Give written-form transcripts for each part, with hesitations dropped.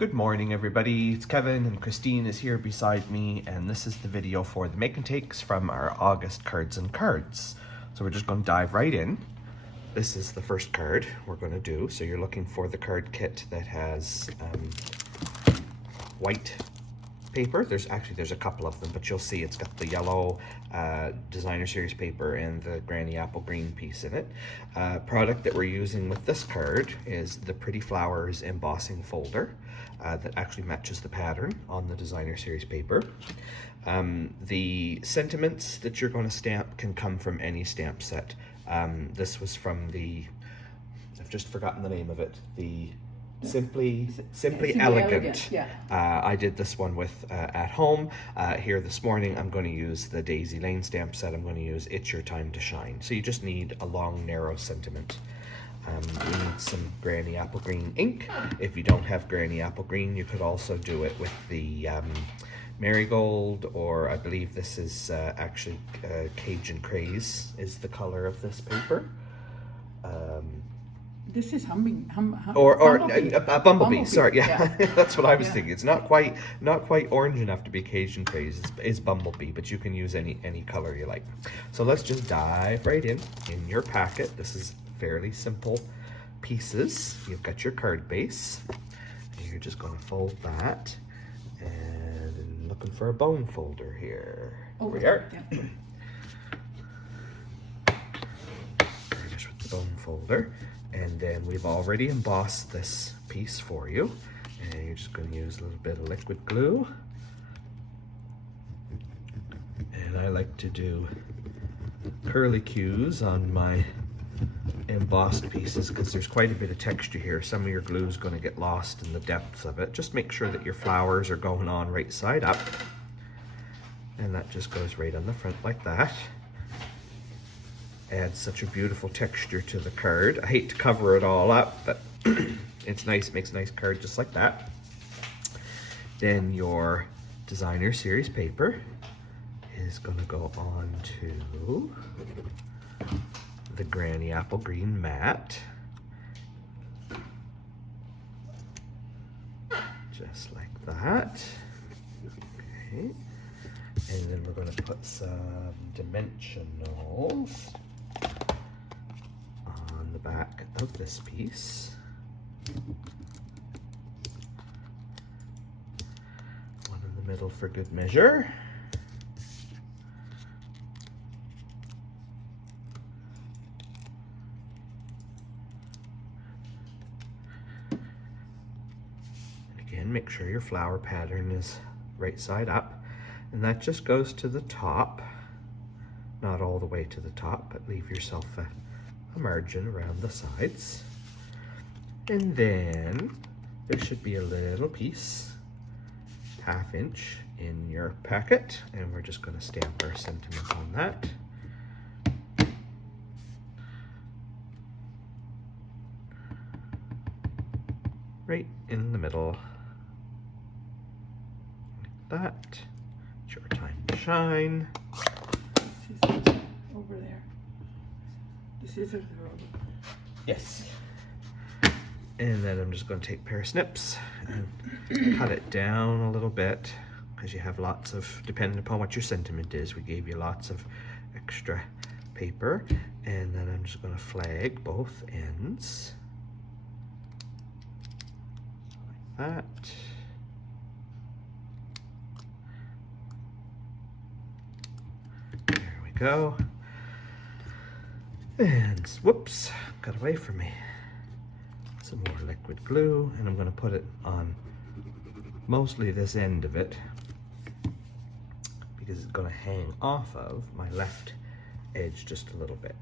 Good morning, everybody. It's Kevin and Christine is here beside me, and this is the video for the make and takes from our August Cards and Cards. So we're just going to dive right in. This is the first card we're going to do. So you're looking for the card kit that has white paper. There's a couple of them, but you'll see it's got the yellow designer series paper and the granny apple green piece in it. Product that we're using with this card is the Pretty Flowers embossing folder that actually matches the pattern on the designer series paper. The sentiments that you're going to stamp can come from any stamp set. This was from the, I've just forgotten the name of it, the Simply Elegant. Yeah. I did this one with at home. Here this morning I'm going to use the Daisy Lane stamp set. I'm going to use It's Your Time to Shine. So you just need a long narrow sentiment. We need some granny apple green ink. If you don't have granny apple green, you could also do it with the marigold, or I believe this is actually Cajun Craze is the color of this paper. This is Bumblebee. Bumblebee. Sorry, yeah. That's what I was thinking. It's not quite orange enough to be Cajun Craze. It's Bumblebee, but you can use any color you like. So let's just dive right in your packet. This is fairly simple pieces. You've got your card base, and you're just going to fold that, and looking for a bone folder here. Over we are. Yeah. Finish with the bone folder. And then we've already embossed this piece for you. And you're just going to use a little bit of liquid glue. And I like to do curlicues on my embossed pieces because there's quite a bit of texture here. Some of your glue is going to get lost in the depths of it. Just make sure that your flowers are going on right side up. And that just goes right on the front like that. Adds such a beautiful texture to the card. I hate to cover it all up, but it's nice, makes a nice card just like that. Then your designer series paper is going to go on to the granny apple green mat. Just like that. Okay. And then we're going to put some dimensionals on the back of this piece. One in the middle for good measure. And again, make sure your flower pattern is right side up. And that just goes to the top, not all the way to the top, but leave yourself a margin around the sides. And then there should be a little piece, 1/2 inch in your packet, and we're just going to stamp our sentiment on that. Right in the middle, like that. It's your time to shine. This is over there. This is a girl. Yes. And then I'm just going to take a pair of snips and cut it down a little bit, because you have lots of, depending upon what your sentiment is, we gave you lots of extra paper. And then I'm just going to flag both ends like that. There we go. And whoops, got away from me. Some more liquid glue, and I'm going to put it on mostly this end of it because it's going to hang off of my left edge just a little bit.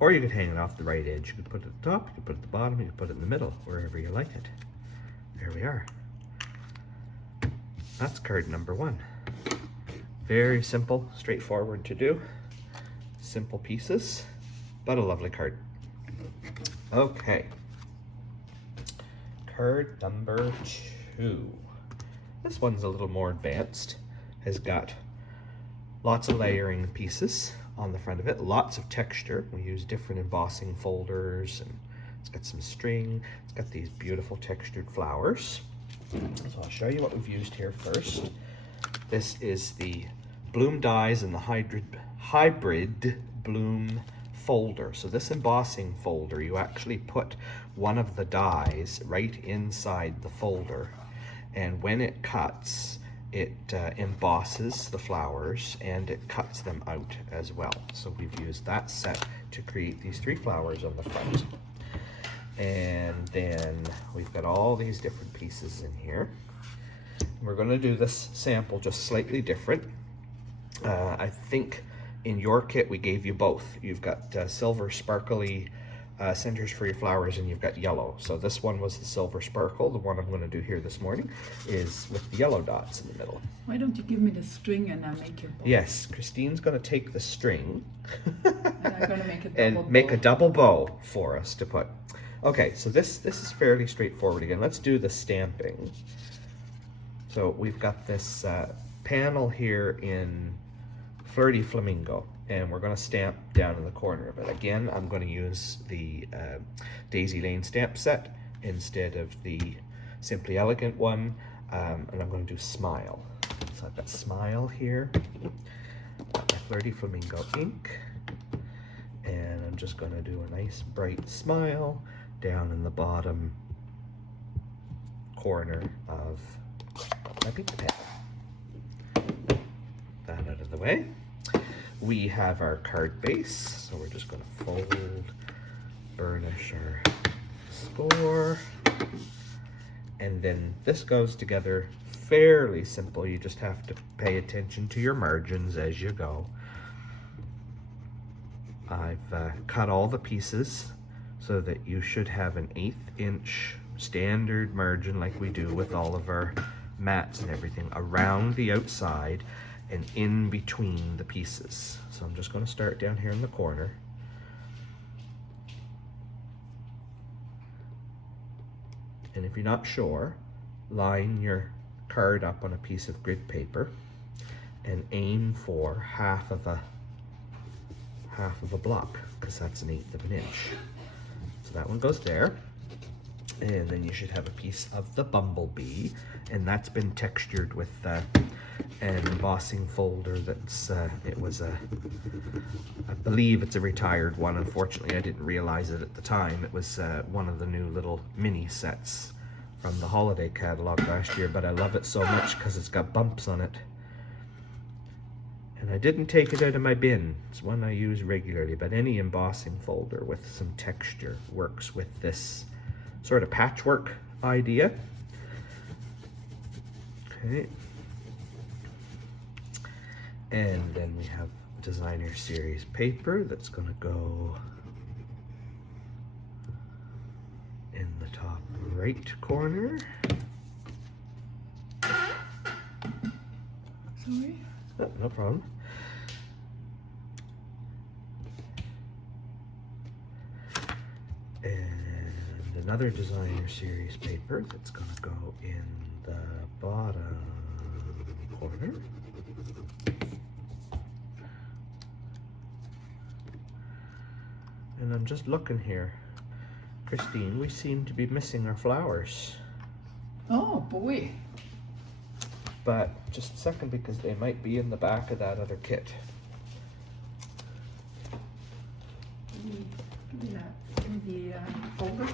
Or you could hang it off the right edge. You could put it at the top, you could put it at the bottom, you could put it in the middle, wherever you like it. There we are. That's card number 1. Very simple, straightforward to do. Simple pieces, but a lovely card. Okay. Card number 2. This one's a little more advanced. Has got lots of layering pieces on the front of it, lots of texture. We use different embossing folders and It's got some string. It's got these beautiful textured flowers. So I'll show you what we've used here first. This is the Bloom Dies in the hybrid Bloom folder. So this embossing folder, you actually put one of the dies right inside the folder, and when it cuts, it embosses the flowers and it cuts them out as well. So we've used that set to create these 3 flowers on the front. And then we've got all these different pieces in here. We're going to do this sample just slightly different. I think in your kit we gave you both. You've got silver sparkly centers for your flowers, and you've got yellow. So this one was the silver sparkle. The one I'm going to do here this morning is with the yellow dots in the middle. Why don't you give me the string and I'll make your bow? Yes, Christine's going to take the string And I'm going to make a double and bow. make a double bow for us to put. Okay, so this is fairly straightforward again. Let's do the stamping. So we've got this panel here in Flirty Flamingo, and we're going to stamp down in the corner of it. Again, I'm going to use the Daisy Lane stamp set instead of the Simply Elegant one, and I'm going to do Smile. So I've got Smile here, got my Flirty Flamingo ink, and I'm just going to do a nice bright smile down in the bottom corner of my pink pen. That out of the way. We have our card base, so we're just going to fold, burnish our score, and then this goes together fairly simple. You just have to pay attention to your margins as you go. I've cut all the pieces so that you should have an 1/8 inch standard margin like we do with all of our mats and everything around the outside and in between the pieces. So I'm just going to start down here in the corner. And if you're not sure, line your card up on a piece of grid paper and aim for half of a block, because that's an 1/8 of an inch. So that one goes there. And then you should have a piece of the bumblebee, and that's been textured with an embossing folder that's, I believe it's a retired one. Unfortunately, I didn't realize it at the time. It was one of the new little mini sets from the holiday catalog last year, but I love it so much because it's got bumps on it. And I didn't take it out of my bin. It's one I use regularly, but any embossing folder with some texture works with this sort of patchwork idea. Okay. And then we have designer series paper that's going to go in the top right corner. Sorry? Oh, no problem. And another designer series paper that's going to go in the bottom corner. And I'm just looking here. Christine, we seem to be missing our flowers. Oh, boy. But just a second, because they might be in the back of that other kit. Give me that in the folder.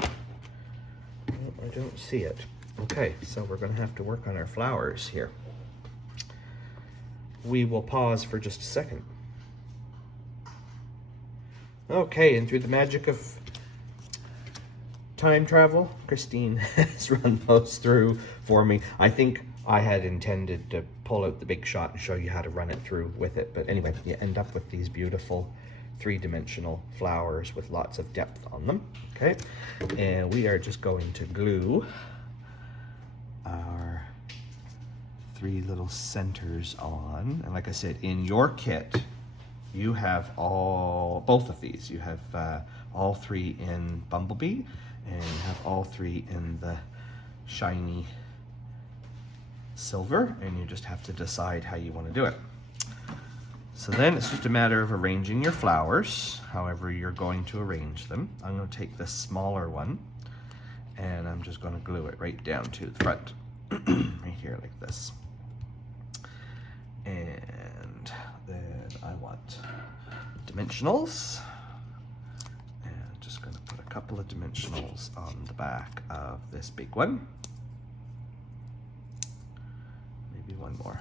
No, I don't see it. Okay, so we're going to have to work on our flowers here. We will pause for just a second. Okay, and through the magic of time travel, Christine has run those through for me. I think I had intended to pull out the big shot and show you how to run it through with it, but anyway, you end up with these beautiful 3-dimensional flowers with lots of depth on them. Okay, and we are just going to glue our 3 little centers on. And like I said, in your kit you have both of these. You have all 3 in Bumblebee, and you have all 3 in the shiny silver, and you just have to decide how you want to do it. So then it's just a matter of arranging your flowers, however you're going to arrange them. I'm going to take this smaller one and I'm just going to glue it right down to the front, right here like this. And then I want dimensionals. And I'm just going to put a couple of dimensionals on the back of this big one. Maybe one more.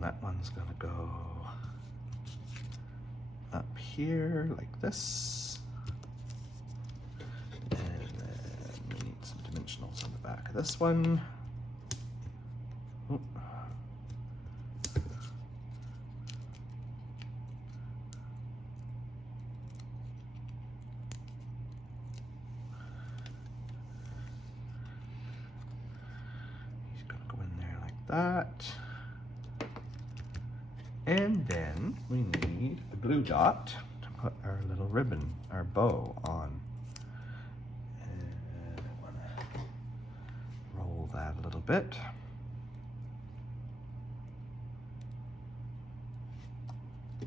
That one's gonna go up here like this. And then we need some dimensionals on the back of this one. Oop. He's gonna go in there like that. And then we need a glue dot to put our little ribbon, our bow on. And I want to roll that a little bit.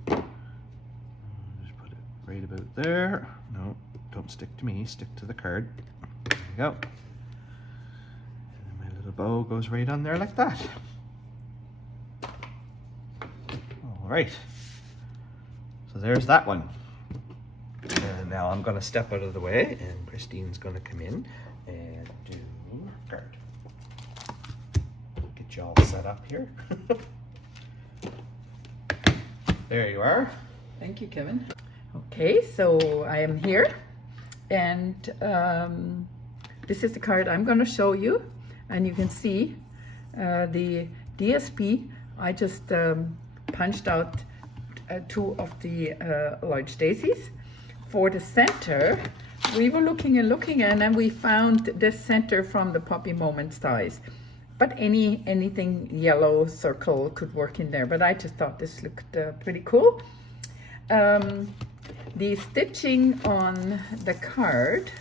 Just put it right about there. No, don't stick to me, stick to the card. There you go. And my little bow goes right on there like that. All right, so there's that one. And now I'm gonna step out of the way and Christine's gonna come in and do card. Get you all set up here. There you are. Thank you, Kevin. Okay, so I am here, and this is the card I'm going to show you, and you can see the DSP. I just punched out two of the large daisies. For the center, we were looking and then we found this center from the Poppy Moments dies. But anything yellow circle could work in there, but I just thought this looked pretty cool. The stitching on the card,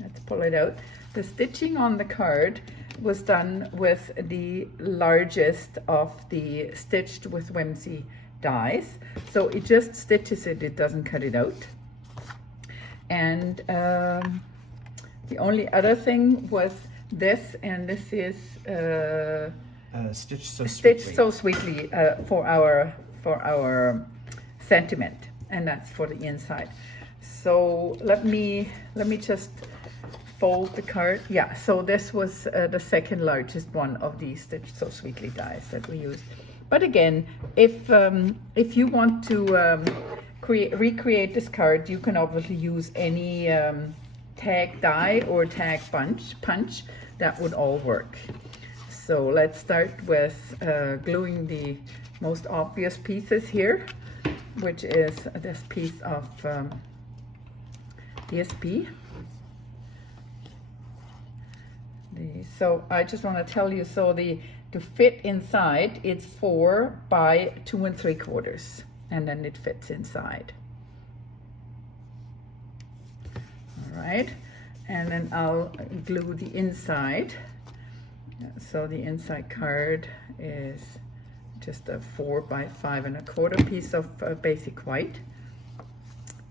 let's pull it out. The stitching on the card was done with the largest of the Stitched with Whimsy dies. So it just stitches it, it doesn't cut it out. And the only other thing was this, and this is Stitched So Sweetly for our sentiment, and that's for the inside. So let me just fold the card. Yeah, so this was the second largest one of these Stitched So Sweetly dies that we used. But again, if you want to recreate this card, you can obviously use any tag die or tag punch. That would all work. So let's start with gluing the most obvious pieces here, which is this piece of DSP. So I just want to tell you, so to fit inside, it's 4 by 2 3/4, and then it fits inside. All right, and then I'll glue the inside. So the inside card is just a 4 by 5 1/4 piece of basic white.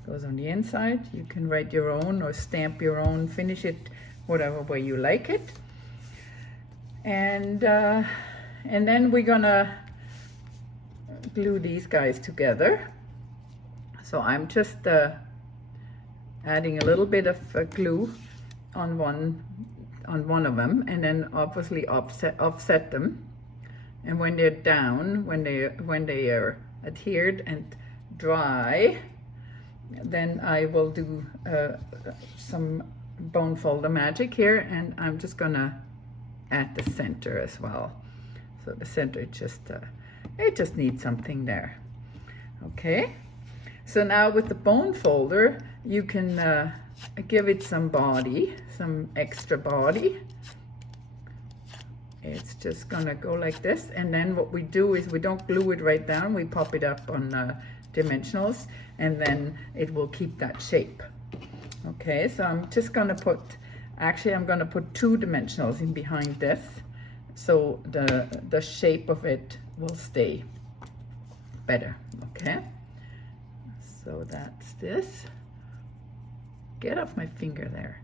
Goes on the inside. You can write your own or stamp your own, finish it whatever way you like it. And then we're gonna glue these guys together. So I'm just adding a little bit of glue on one of them, and then obviously offset them. And when they're down, when they are adhered and dry, then I will do some bone folder magic here, and I'm just gonna add the center as well. So the center, it just needs something there. Okay, so now with the bone folder, you can give it some body, some extra body. It's just gonna go like this, and then what we do is we don't glue it right down, we pop it up on dimensionals, and then it will keep that shape. Okay, so I'm just gonna put, actually I'm gonna put 2 dimensionals in behind this, so the shape of it will stay better. Okay, so that's this. Get off my finger there.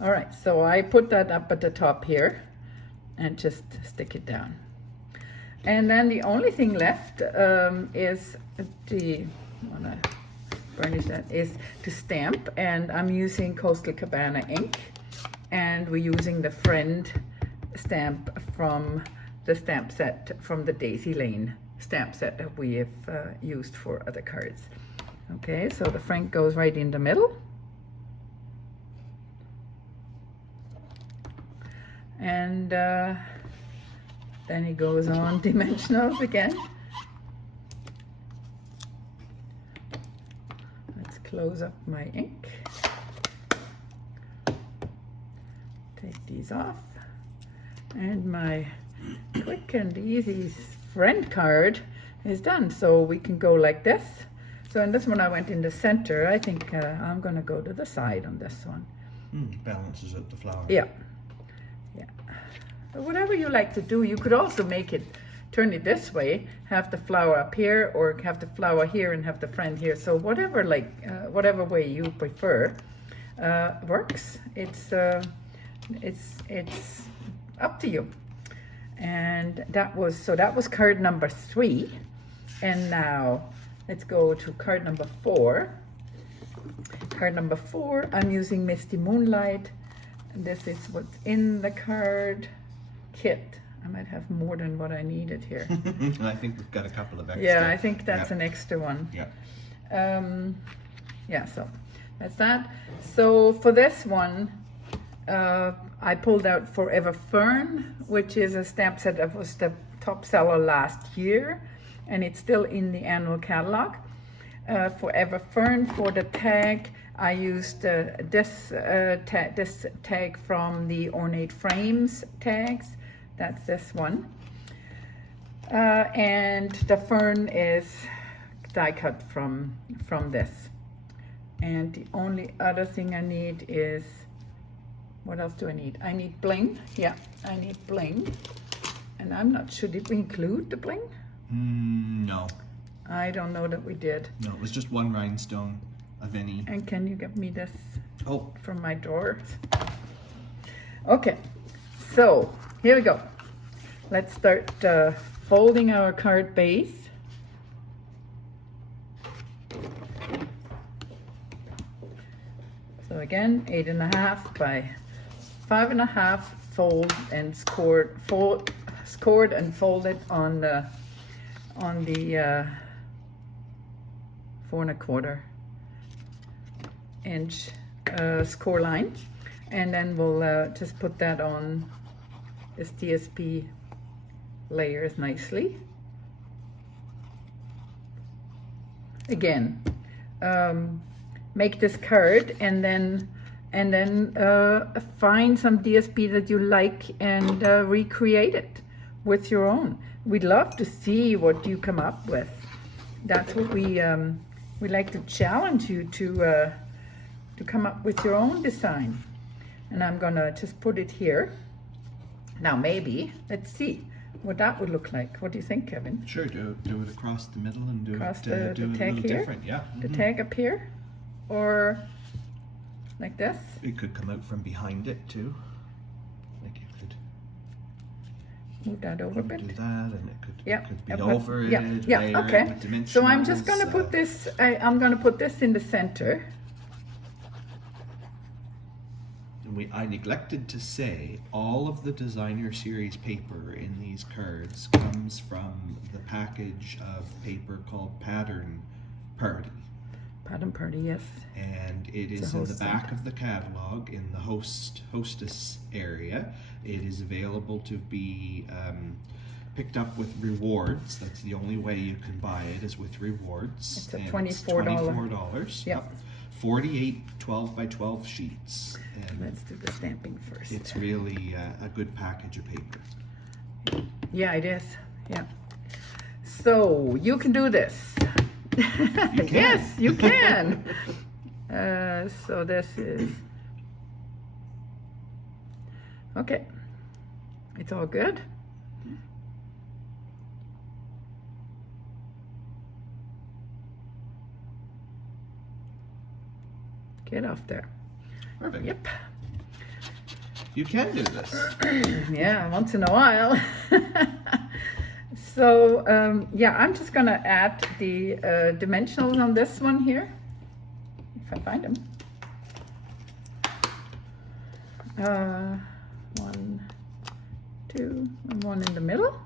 All right, so I put that up at the top here and just stick it down. And then the only thing left is the, I wanna burnish that, is to stamp, and I'm using Coastal Cabana ink, and we're using the Friend stamp from the stamp set from the Daisy Lane stamp set that we have used for other cards. Okay, so the Frank goes right in the middle. And then he goes on dimensionals again. Let's close up my ink. Take these off. And my quick and easy Friend card is done. So we can go like this. So in this one I went in the center. I think I'm going to go to the side on this one. Balances out the flower. Yeah. Yeah. But whatever you like to do, you could also make it, turn it this way, have the flower up here, or have the flower here and have the Friend here. So whatever, like, whatever way you prefer works. It's up to you. And that was card number 3. And now let's go to card number 4. Card number 4, I'm using Misty Moonlight. This is what's in the card kit. I might have more than what I needed here. I think we've got a couple of extra. Yeah, I think that's an extra one. Yeah. Yeah, so that's that. So for this one, I pulled out Forever Fern, which is a stamp set that was the top seller last year, and it's still in the annual catalog. Forever Fern, for the tag, I used this tag from the Ornate Frames tags. That's this one. And the fern is die cut from this. And the only other thing I need is, what else do I need? I need bling. Yeah, I need bling. And I'm not sure, did we include the bling? No. I don't know that we did. No, it was just one rhinestone of any. And can you get me this from my drawer? Okay, so here we go. Let's start folding our card base. So again, 8.5 by 5.5, fold and scored and folded on the 4.25 inch score line, and then we'll just put that on this DSP layers nicely. Again, make this card and then find some DSP that you like and recreate it with your own. We'd love to see what you come up with. That's what we like to challenge you to come up with your own design. And I'm gonna just put it here. Now maybe, let's see what that would look like. What do you think, Kevin? Sure, do it across the middle and do across it, the do it a tag little here? different. Yeah. The tag up here? Or like this? It could come out from behind it too. Like you could move that over a bit. do that, and it could, Yeah. could be over it. Yeah. layer Okay. it with So I'm just dimensionals, gonna put this. I'm gonna put this in the center. And I neglected to say, all of the designer series paper in these cards comes from the package of paper called Pattern Party. Pattern Party, yes. And it is in the back of the catalog in the hostess area. It is available to be picked up with rewards. That's the only way you can buy it, is with rewards. It's a and $24. $24. Yep. 48 12 by 12 sheets. And Let's do the stamping first. it's really a good package of paper. Yeah, it is. Yeah. So you can do this. can. Yes, you can. So this is okay. It's all good. Get off there. Perfect. Yep. You can do this. Yeah, once in a while. So, yeah, I'm just gonna add the dimensionals on this one here, if I find them. 1, 2, and 1 in the middle.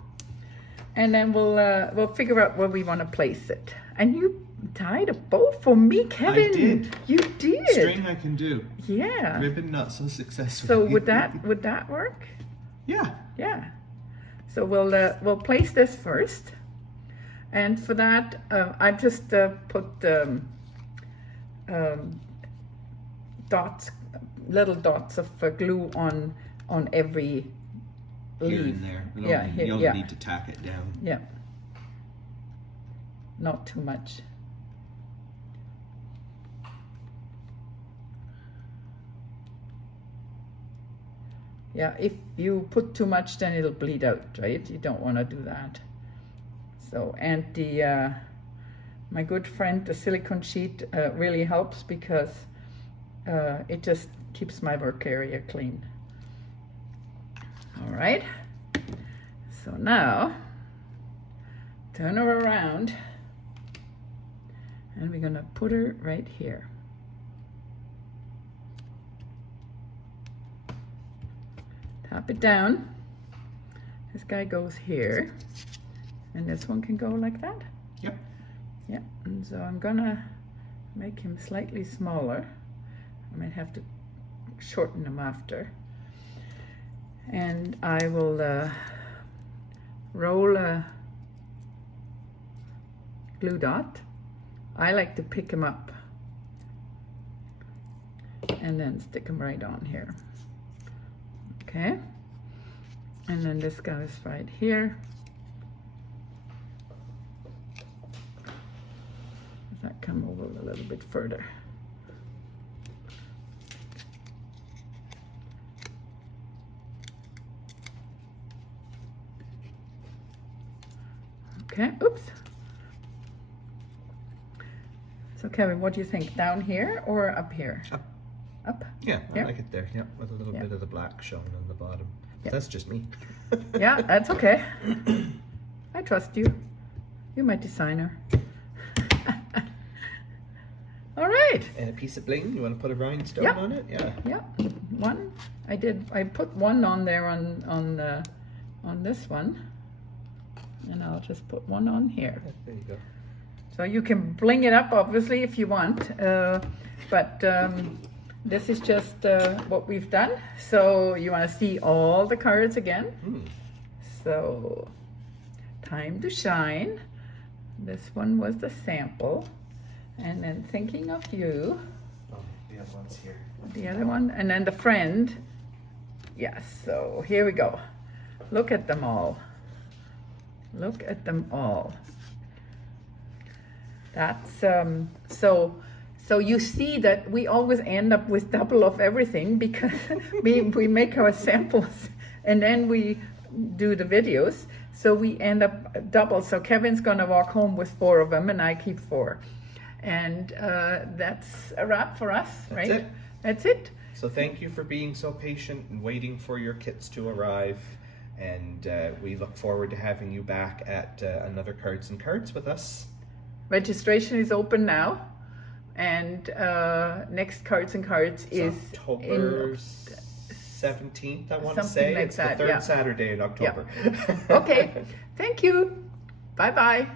And then we'll figure out where we want to place it. And you tied a bow for me, Kevin. I did. You did. String I can do. Yeah. Ribbon not so successful. So would that work? Yeah. Yeah. So we'll place this first, and for that I just put dots, little dots of glue on every leaf. Here and there. Yeah, You only yeah. need to tack it down. Yeah. Not too much. Yeah, if you put too much, then it'll bleed out, right? You don't want to do that. So, and the my good friend, the silicone sheet really helps because it just keeps my work area clean. All right. So now, turn her around, and we're gonna put her right here. Tap it down. This guy goes here, and this one can go like that. Yep. Yeah, and so I'm gonna make him slightly smaller. I might have to shorten him after. And I will roll a glue dot. I like to pick him up and then stick him right on here. Okay, and then this goes right here. Does that come over a little bit further? Okay, oops. So Kevin, what do you think? Down here or up here? Up. Up? Yeah, I Here? like it there. Yeah, with a little Yeah. bit of the black showing on the bottom. Yeah. That's just me. Yeah, that's okay. I trust you. You're my designer. All right. And a piece of bling. You want to put a rhinestone Yeah. on it? Yeah. Yeah, one. I did. I put one on there on this one, and I'll just put one on here. There you go. So you can bling it up, obviously, if you want, but this is just what we've done. So you want to see all the cards again. So time to shine. This one was the sample, and then thinking of you. Oh, the other one's here. The other one, and then the friend. Yes, so here we go. Look at them all. Look at them all. That's so you see that we always end up with double of everything because we make our samples and then we do the videos, so we end up double. So Kevin's gonna walk home with 4 of them and I keep 4, and that's a wrap for us. That's right? it. That's it. So thank you for being so patient and waiting for your kits to arrive. And we look forward to having you back at another Cards and Cards with us. Registration is open now, and next Cards and Cards is October 17th, I want to something say. like It's that, the third yeah. Saturday in October. Okay, thank you. Bye-bye.